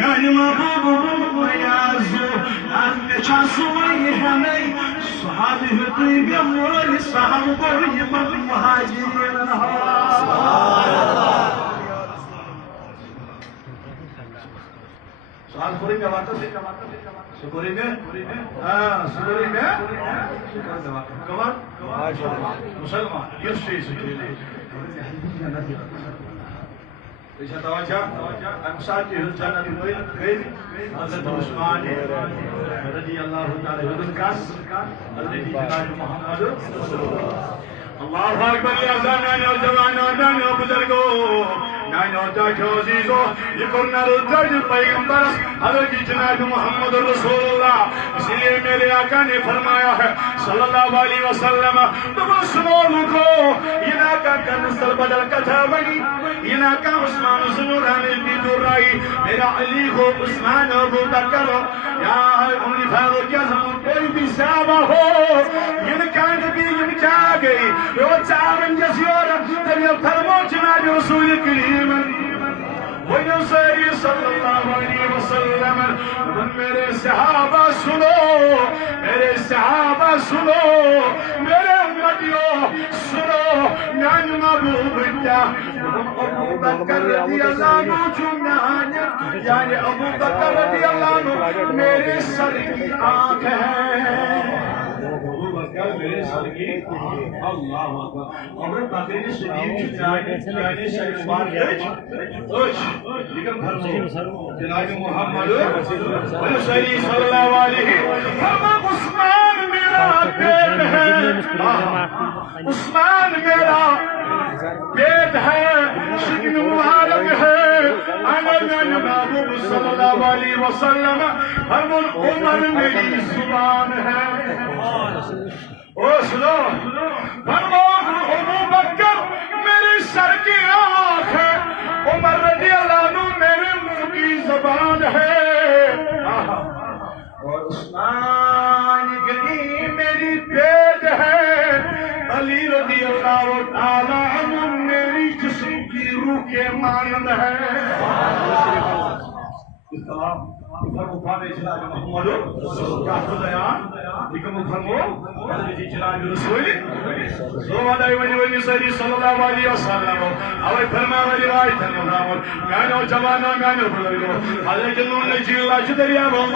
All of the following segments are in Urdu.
Yani mahbubum yazı anne çasmayı hemen sahabi hüdü bir sahabi koyma muhacirin ha. سوال کوئی میں واقع سے سکوری میں ہاں سکوری میں کمر مسلمان یہ چیز ہے ایسا توجہ امثال کی جنت میں گئی حضرت عثمان رضی اللہ تعالی عنہ کا حضرت جناب محمد اللہ اکبر یا زنان و جوانان و بزرگوں نائن ہوتا جو عزیزو یہ کرنا رہتا ہے پیغمبر حضرت جناب محمد رسول اللہ اس لیے میرے آقا نے فرمایا ہے صلی اللہ علیہ وسلم تم سنو لکھو یہ ناکا کا نسل بدل کتھا بنی یہ ناکا عثمان سنورانے کی دور رہی میرا علی کو عثمان ابو بکر یا عمر فاروق اعظم کوئی بھی صحابہ ہو یہ نکا نبی یہ نکا گئی یہ چاون جیسی اور جب یہ فرمو جناب رسول کریم وَيُسَيْرِ صلی اللہ علیہ وسلم میرے صحابہ سنو میرے صحابہ سنو میرے امتیوں سنو نان محبوب کیا ابو بکر رضی اللہ عنہ چنانیت یعنی ابو بکر رضی اللہ عنہ میرے سر کی آنکھ ہے میرے سر کی اللہ اکبر اور بکر صدیق چنانی شریف بار جناب محمد صلی اللہ علیہ وسلم عثمان میرا بیٹ ہے عثمان میرا بیٹ ہے شکن مبارک ہے انا محبوب صلی اللہ علیہ وسلم ہم عمر میری زبان ہے او سنو فرمان ابو بکر میرے سر کی آنکھ ہے عمر رضی اللہ عنہ میرے منہ کی زبان ہے اور عثمان گنی میری پیٹ ہے علی رضی اللہ تعالی عنہ میری جسم کی روح کے مانند ہے اسلام فرمو پانے جناب محمد کیا خدایان لیکن فرمو حضرت جناب رسول صلی اللہ علیہ وسلم اوہ فرما والی رائے تنمو میانو جوانو میانو بلدگو حضرت جنون نجی اللہ چھ دریا بھوم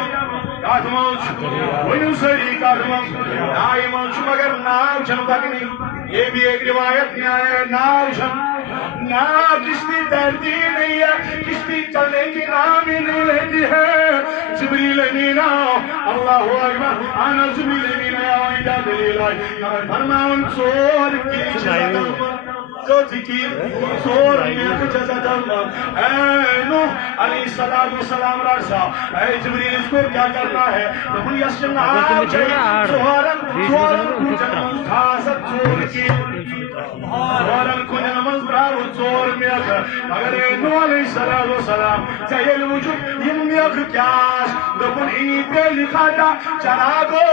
کاتموچ ونیو سری کاتموچ نائی موچ مگر ناو چن بکنی یہ بھی ایک روایت میں آیا ہے ناو چن نا کشتی تیرتی نہیں ہے کشتی چلنے کی نام ہی نہیں لیتی ہے جبریل امینہ اللہ اکبر آنا جبریل امینہ یا وائدہ دلیل آئی مگر فرماؤن سور کی جزت جو ذکیر سور میں کچھ جزت اللہ اے نوح علیہ السلام راشا اے جبریل اس کو کیا کرنا ہے نبولی اسجن آو جائے سوارن کچھ خاصت سور کی سوارن کچھ نمز براو سور میں اگر اے نوح علیہ السلام چاہیے الوجود یہ میں کیاش دکن ای پہ لکھا تھا چراغو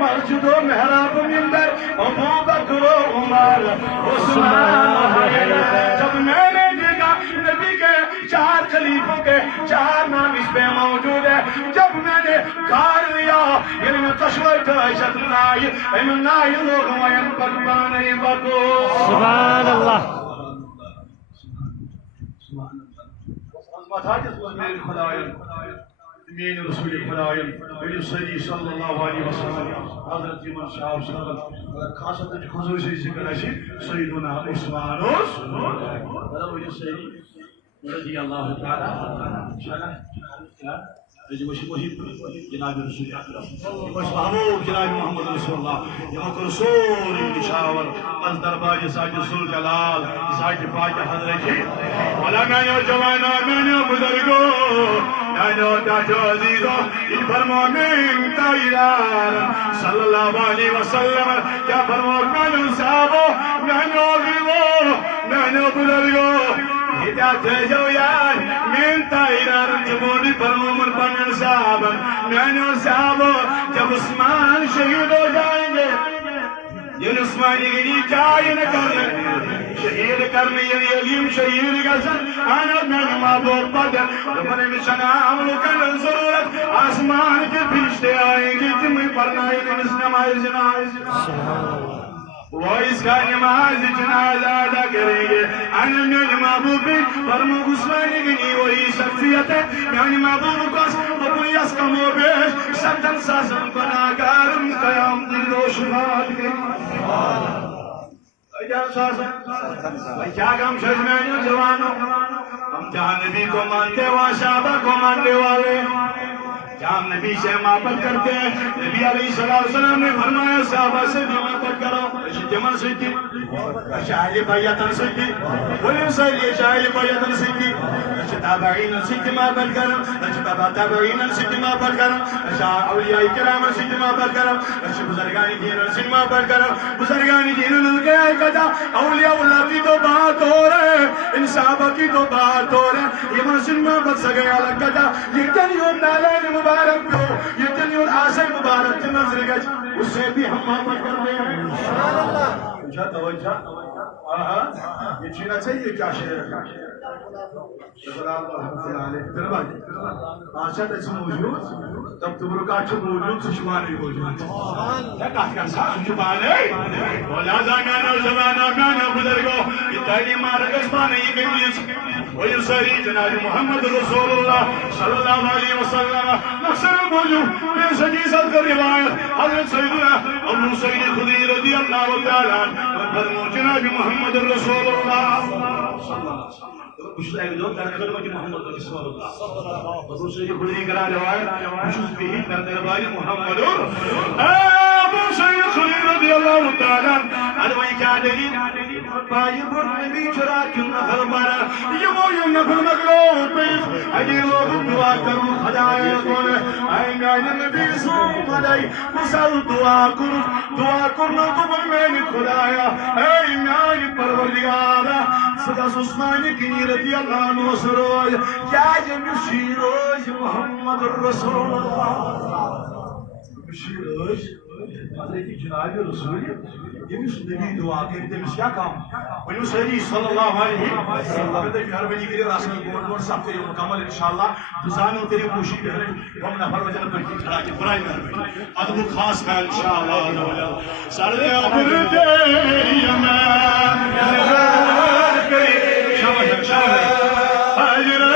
مسجد و محراب مندر ابو بکر و عمر عثمان جب میں نے دیکھا نبی کے 4 خلیفوں کے 4 نام اس پہ موجود ہے جب میں نے کار لیا یعنی میں تشویت عیشت نائی ایمن نائی لوگ وین بکبانی بکو سبحان اللہ عظمت حاجت میرے خدایل امین رسول خدایل علی صلی اللہ علیہ وسلم حضرت من شاہ وسلم خاصت خصوصی ذکر ہے سیدنا عثمان رضی اللہ تعالی جناب رسول محبوب جناب محمد رسول اللہ یمک رسول نشاور از دربار ساج رسول جلال ساج پاک حضرت والا میں جوانا میں بزرگو نانو تاجو عزیزو ان فرمو من تائران صلی اللہ علیہ وسلم کیا فرمو نانو صحابو نانو غیبو نانو بزرگو ہدایت جو یار من تائران جمونی فرمو من بنن صحابا نانو صحابو جب عثمان شہید ہو جائیں گے یہ عثمانی گنی کیا یہ نہ کرنے شهيد كرمي يليم شهيد قسم أنا من ما بقدر ربنا مشنا عملو كان ضرورة آسمان کے فرشتے آئیں گے تمہیں پڑھنا ہے اس نماز جنازہ وہ اس کا نماز جنازہ ادا کریں گے انا میرے محبوب فرمو غسلانی گنی وہی شخصیت ہے میرے محبوب کو اپنی اس کا موبیش ستن سازم گناہگارم قیام دل و شفاعت کے کیا کام شجمینیوں جوانوں ہم جہاں نبی کو مانتے وہاں صحابہ کو ماننے والے جہاں نبی سے محبت کرتے ہیں نبی علیہ السلام نے فرمایا صحابہ سے بھی محبت کرو جمل سیدھی شاہلی بیعتن سیدھی بولیں سیدھی شاہلی بیعتن سیدھی تابعین سیدھی محبت کرو تابعین سیدھی محبت کرو اولیاء کرام سیدھی محبت کرو بزرگانی دین سیدھی محبت کرو بزرگانی دین نلکے آئے کہتا اولیاء اللہ کی تو بات ہو رہے ان صحابہ کی تو بات ہو رہے یہ سیدھی محبت سگے الگ کہتا یہ تنیون نالین مبارک کو یہ تنیون آسے مبارک کی نظر گج اس سے بھی ہم محبت کرتے ہیں توجہ توجہ یہ چینا چاہیے کیا شہر ہے شکر اللہ رحمت اللہ علیہ تربا آشا تیسے موجود تب تبرکات چھو موجود سشمانی موجود کیا کہا کیا ساتھ چھپانے اولادہ میانا زمانہ میانا بزرگو یہ تعلیم آرکس بانے یہ کنیس ویسری جناب محمد رسول اللہ صلی اللہ علیہ وسلم نقصر موجود بے سجیزت کا روایت حضرت سیدنا ابو سید خدی رضی اللہ تعالیٰ فرمو جناب محمد رسول اللہ صلی اللہ علیہ وسلم کچھ ایک دو در خدمت محمد رسول اللہ ابو سید خدی کرا روایت کچھ بھی در دربار محمد ابو سید خدی رضی اللہ تعالیٰ ادوائی کیا دلیل بائی برد نبی چرا کیوں نفر مارا یہ وہ یہ نفر مغلوب بیس اجی لوگ دعا کرو خدای کون آئیں گا نبی سوم علی کسل دعا کرو قبر میں خدایا اے میانی پروردگارا صدا سسمانی کی رضی اللہ عنہ سروج کیا جمشی روج محمد رسول اللہ مشیروج حضرت جناب رسول یمس نبی دعا کرتے تمس کیا کام ونیو سیدی صلی اللہ علیہ وسلم تے مہربانی کری راسن گور صاحب تے مکمل انشاءاللہ بزانو تیری کوشش کرے ہم نفر وجن پر کی کھڑا کے برائے مہربانی ادب خاص ہے انشاءاللہ سارے اوپر تیری امان شاباش شاباش حاضر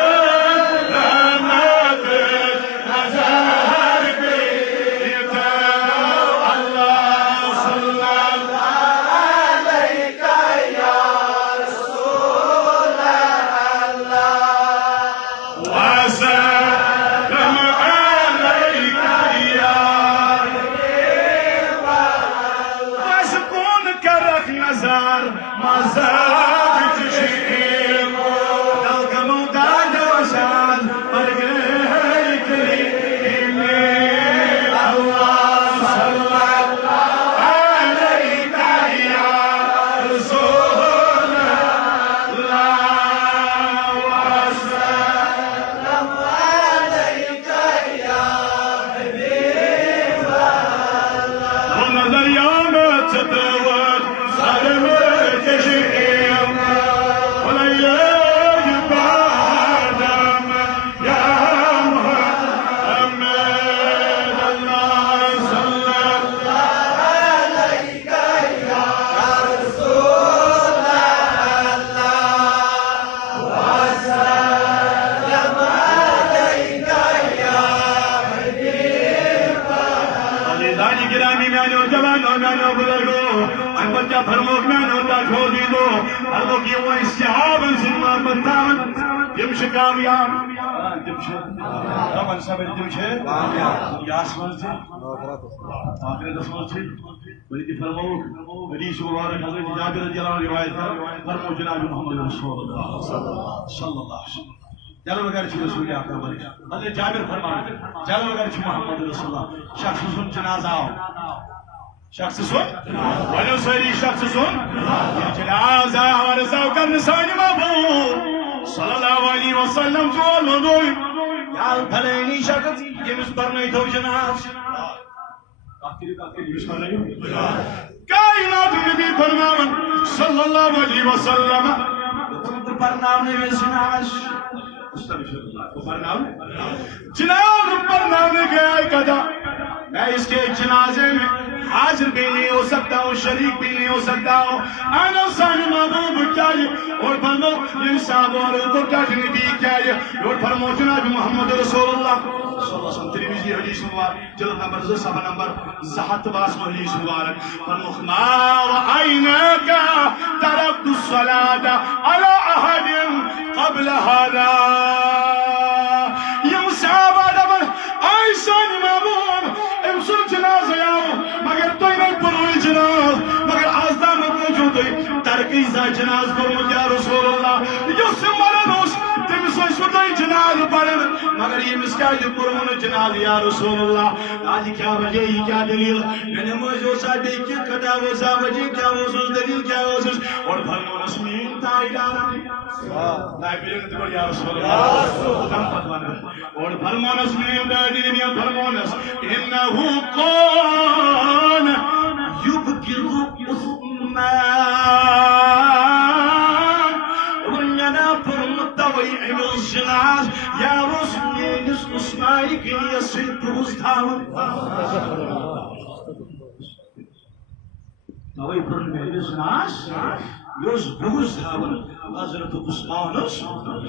فرموك من ودا كوديدو فرموك يوم الشعاب سنما بطان يمشي كامياب يمشي كمان سبب يمشي ياس مالتي آخر دسمالتي ولكن فرموك وليس مبارك حضرت جابر رضي الله عنه رواية فرمو جناب محمد رسول الله صلى الله عليه وسلم جلو وغير چھ رسول آقا مالک حضرت جابر فرماتے جلو وغير چھ محمد رسول اللہ شخص سن جنازہ آؤ شخص سن ولو سری شخص سن جنازہ ورزاو کرن سانی محبوب صلی اللہ علیہ وسلم جوال وضوئی یا پھلینی شخص یمس پرنائی تو جناز کائنات نبی فرماون صلی اللہ علیہ وسلم پرناؤنے میں سناش جناب پرناؤنے گیا کدا میں اس کے جنازے میں حاضر بھی نہیں ہو سکتا ہوں، شریک بھی نہیں ہو سکتا ہوں. آنا سانی محبوب چاہیے اور فرمو انسان اور قرآن نبی چاہیے اور فرمو جناب محمد رسول اللہ صلی اللہ علیہ وسلم. ترمذی حدیث مبارک جلد نمبر 2 صفحہ نمبر 7 حدیث مبارک فرمو ما رأيناك تركت الصلاة على أحد قبل هذا. یہ صحابہ دبر آئیسان محبوب امسل جناز آو مگر تو نہیں پروی جناز مگر آزدہ موجود ہے ترکی زا جناز کرمت یا رسول اللہ یو سمرنوس تمسوی سوٹائی جناز پڑھن مگر یہ مسکائی پرون جناز یا رسول اللہ. آج کیا وجہ ہی کیا دلیل میں نے موجود ساتھ کی کتا وزا وجہ کیا وزوز دلیل کیا وزوز اور بھرمو رسمین تائیدانا نائبیلن تکو یا رسول اللہ اور بھرمو رسمین تائیدانا بھرمو رسمین انہو قان یبکر عثمان ونینا پر متوی عمل شناز یا رسمین اس عثمانی کے لئے صرف بغزتاون توی پر عمل شناز یوز بغزتاون حضرت عثمان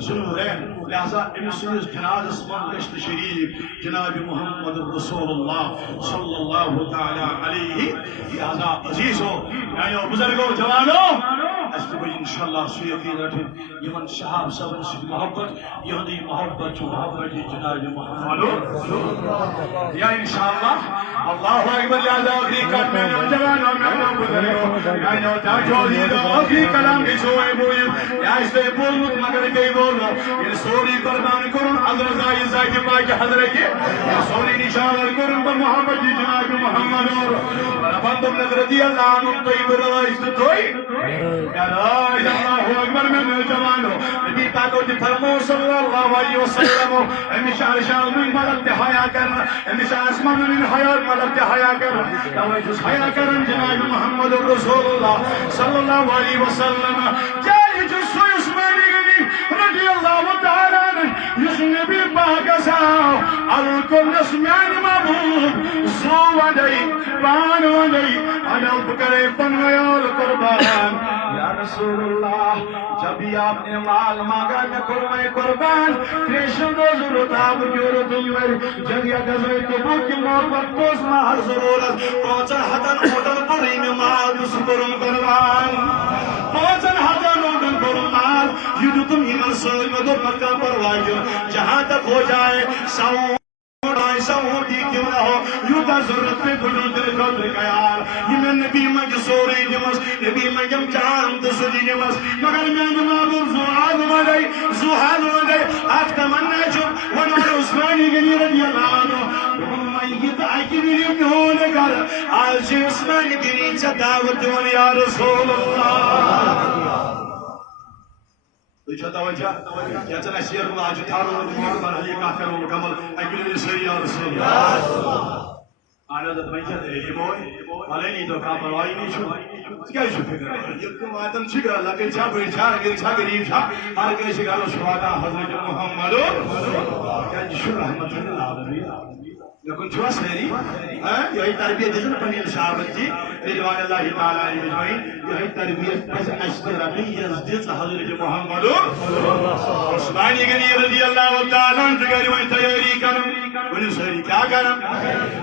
سنورین لہذا امسیز جناز اسمان رشت شریف جناب محمد رسول اللہ صلی اللہ تعالی علیہ لہذا عزیزو یعنی بزرگو جوانو استوی انشاءاللہ سیدی رٹھیں یمن شہاب صبر سے محبت یہودی محبت جو محبت جناب محمد یا انشاءاللہ اللہ اکبر لہذا افریقات میں جوانو میں بزرگو یعنی تاجو دیدو افریق کلام کی سوئے بوئی یا اس پہ بولت مگر کئی بولو یہ سوری قربان کرن حضرت زائی پاک حضرت کی یہ سوری نشاور کرن پر محمد جی جناب محمد اور ربندم نظرتی اللہ عنہ طیب رائز توئی یا رائز اللہ اکبر میں جوانو نبی پاکو جی فرمو صلی اللہ علیہ وسلم ہمیشہ رشان من ملک حیاء کرنا ہمیشہ اسمان من حیاء ملک حیاء کرنا توجہ حیاء کرن جناب محمد رسول اللہ صلی اللہ علیہ وسلم جائے جو سوئی عثمانی گنی رضی اللہ تعالیٰ عنہ یس نبی پاک ساو الکل عثمانی محبوب زو ودئی پان ودئی عدل بکرے پن ویال قربان یا رسول اللہ جب بھی آپ نے مال مانگا نہ قربان قربان تریشن دو ضرورت آپ جورت میری جنگیا گزوی تبو کی محبت توس مال ضرورت پہنچن حدن اوڈن پوری میں مال بسپرم قربان پہنچن حدن اوڈن پرم مال یہ جو تم ایمان سوئی مدر مکہ پر واجو جہاں تک ہو جائے ساؤں دی کیوں نہ ہو یوں تا ضرورت پہ بجن تیرے خطر کا یار یہ میں نبی مجھ سوری نمس نبی مجھم چاہم تسلی نمس مگر میں نمابر زوحال ودائی آج تمنا چھو ونور عثمانی گنی رضی اللہ عنہ میت آئی میری میون کر آج عثمانی گنی چا دعوت ون یا رسول اللہ توجہ کیا چلا شیر اللہ آج تھارو محمد علی کافر و مکمل اکلی سری یا رسول اللہ آنا دت میں کیا دے یہ بوئی والے نہیں تو کا پروائی نہیں چھو کیا چھو فکر یہ کم آدم چھگا لگے چھا بڑی چھا گری چھا گریب چھا ہر کئی شکالو شہادہ حضرت محمد کیا جشو رحمت اللہ علیہ لیکن چھوا سہری یہی تربیت دیجن پنیل شعبت جی رضوان اللہ تعالیٰ علیہ مجمعین یہی تربیت پس اشترابی یزدیت حضرت محمد عثمانی گنی رضی اللہ تعالیٰ عنہ گری وہی تیاری کرم ونی سہری کیا کرم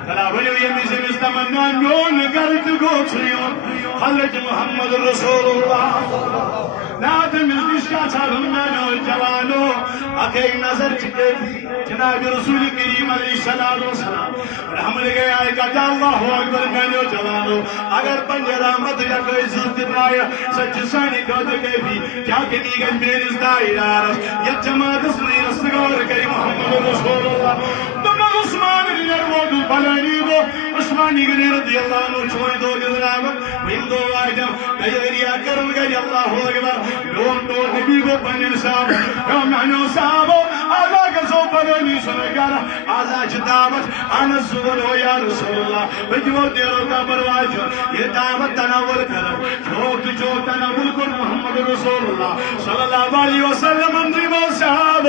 تلا ونی یہ میزی مستمنان یون کرت گوچھیون حضرت محمد رسول اللہ نادم ازدیش کا چھارم میں نو جوانو اکھے نظر چکے بھی جناب رسول کریم علیہ السلام رحم لگے آئے کہتا اللہ اکبر میں نو جوانو اگر پنجے رحمت یا کوئی زلط پایا سچ سانی کہتے کہ بھی کیا کنی گج میرے ازدائی رارس یا جماعت اسلی رستگار کری محمد رسول اللہ تم عثمان رجر وردو بلانی کو عثمانی گنی رضی اللہ عنہ چھوئی دو گزرامت بھیم دو آجم تیریا کرن گئی اللہ اکبر دون دو نبی کو پنجر صاحب یا معنی صاحب آگا کسو گو پگانی سنگر آزاش دعوت انس ونو یا رسول اللہ بجو دیرو کا برواج یہ دعوت تناول کر جو تناول کر محمد رسول اللہ صلی اللہ علیہ وسلم اندری وہ صحاب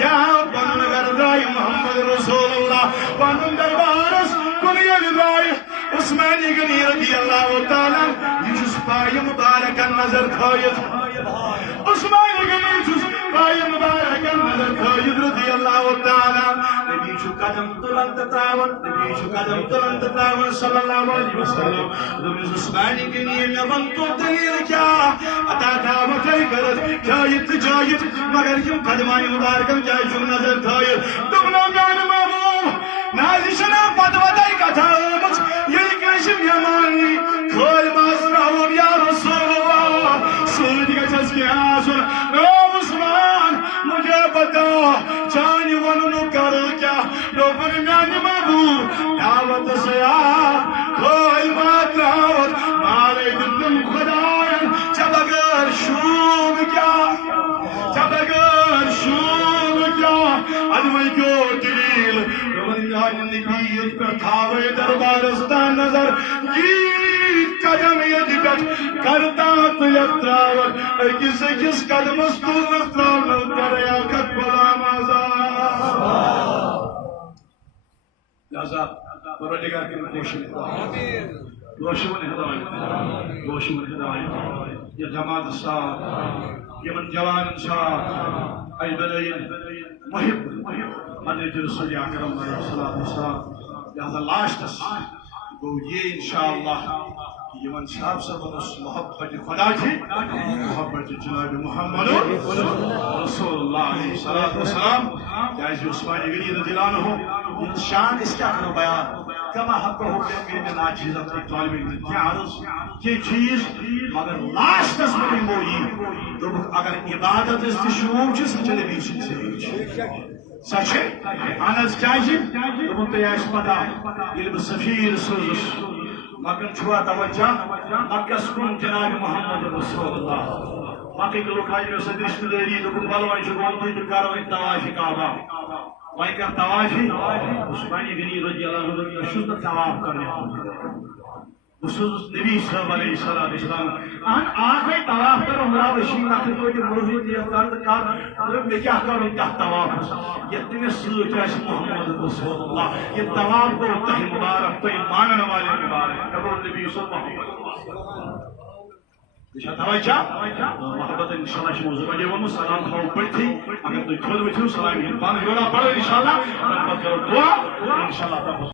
یا پن گردائی محمد رسول اللہ پن دربارس کنی رائی عثمانی غنی رضی اللہ تعالیٰ یہ جس پائی مبارکہ نظر تھائیت عثمانی غنی جس پائی مبارکہ نظر تھائیت رضی اللہ تعالیٰ نبی چو قدم تلند تاون نبی چو قدم تلند تاون صلی اللہ علیہ وسلم رمیز عثمانی غنی میں بنتو دلیل کیا عطا دعوت ای کرد کیایت جایت مگر یم قدمانی مبارکہ جای چو نظر تھائیت دبنا میان محبوب نازشنا پدودائی کتا آمد یہ کشم یمانی کھول مازراؤن یا رسول اللہ سوری کا چسکی آسن رو عثمان مجھے بتا چانی وننو کرو کیا لوگن میانی محبوب دعوت سیاہ کھول مازراؤن مالے دلم خدایان جب اگر شوم کیا جب اگر شوم کیا ادوائی کیوں دلیل نبیت پر تھاوے دربارستان نظر گیت قدم یدکت کرتا تلک تراور اکس اکس قدم استولک تراور دریا کت غلام آزاد لہذا پروردگار کی گوشمن ہدایت یہ جماعت صاحب یہ من جوان صاحب ای بدین محب حضرت رسول اکرم علیہ السلام لہذا لاشتس گو یہ انشاءاللہ یمن صاحب صبنس محبت خدا کی محبت جناب محمد رسول اللہ علیہ السلام جائز عثمانی غنی رضی اللہ عنہ شان اس کیا کرو بیان کما حق ہو کہ میں ناچیز اپنے طالب علم کیا عرض کہ چیز مگر لاشتس میں موئی تو اگر عبادت اس کی شروع چیز چلے بھی سے سچے انس چاہیے تو تیاش پتا علم سفیر سوزش مکن چھوا توجہ مکہ سکون جناب محمد رسول اللہ مکہ کے لوکائی میں صدرشت داری تو بلوائی شکون تو کرو تواف کعبہ وہی کر توافی عثمانی غنی رضی اللہ عنہ شد تواف کرنے خصوص نبی صلی اللہ علیہ وسلم ان آخری تواف کر عمرہ بشین نکل کوئی موضوع دیا کار میں کیا کروں کیا تواف یہ تمہیں سوچ ہے محمد رسول اللہ یہ تواف کو تہی مبارک تو ایمان والے مبارک قبول نبی صلی اللہ علیہ وسلم بشا توجہ محبت انشاءاللہ شما زبانی ونو سلام خواہ پڑھتی اگر تو کھول بچھو سلام ہی پانچ گوڑا پڑھو انشاءاللہ محبت کرو دعا انشاءاللہ